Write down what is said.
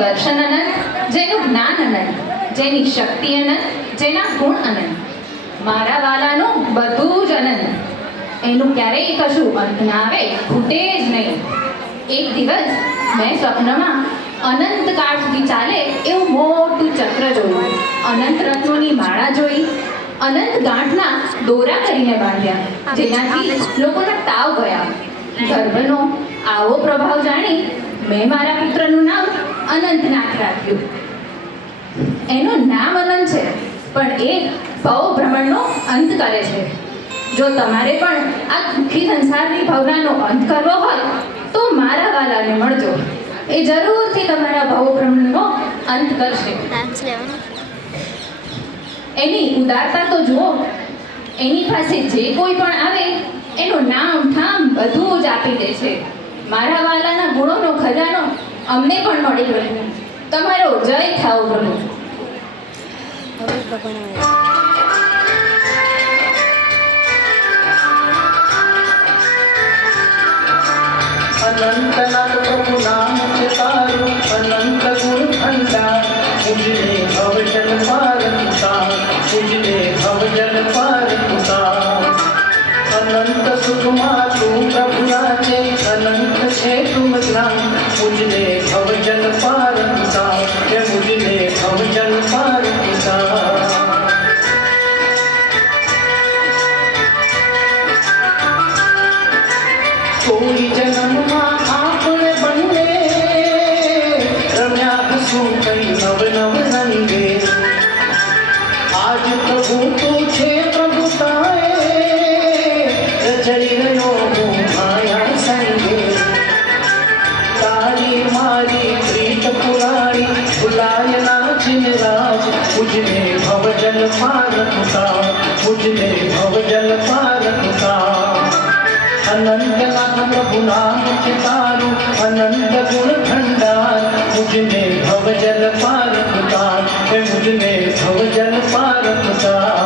દર્શન અનંત, જેનું જ્ઞાન અનંત, જેની શક્તિ અનંત, જેના ગુણ અનંત. મારા વાલાનું બધું જ અનંત, એનું ક્યારેય કશું અંત ના આવે, ખૂટે જ નહીં. એક દિવસ મેં સ્વપ્નમાં અનંત કાળ સુધી ચાલે એવું મોટું ચક્ર જોયું, અનંત રત્નોની માળા જોઈ, અનંત ગાંઠના દોરા કરીને બાંધ્યા, જેનાથી લોકોના તાવ ગયા. ગર્ભનો આવો પ્રભાવ જાણી મેં મારા પુત્રનું નામ અનંતનાથ રાખ્યું. એનું નામ અનંત છે, પણ એ ભવભ્રમણનો અંત કરે છે. જો તમારે પણ આ દુઃખી સંસારની ભવનાનો અંત કરવો હોય તો મારા વાલાને મળજો, એ જરૂરથી તમારા ભવભ્રમણનો અંત કરશે. એની ઉદારતા તો જુઓ, એની પાસે જે કોઈ પણ આવે એનું નામ ઠામ બધું જ આપી દે છે. મારા વાલાના ગુણોનો ખજાનો અમને પણ મળી રહ્યો. તમારો જય થાવ પ્રભુ. अनंतनाथ प्रभु नाम के तारो अनंत गुण भंडार मुझने भवजन पार उतार मुझने भवजन पार उतार अनंत सुखमा तू प्रभु नाचे अनंत है तुम ज्ञान मुझने भवजन पार उतार के मुझने भवजन पार उतार कोई जन्म आपने बनने रम्या सु कई नव नव रंगे आज प्रभु तो छे प्रभुताए रचई रहो माया संगे तारी मारी प्रीत पुराणी बुलाय नाचिन राज मुझने भवजन पार उतार मुझने भवजन पार उतार अनंतनाथ प्रभु नाम के तारो अनंत गुण भंडार मुझने भवजल पार उतार मुझने भवजल पार उतार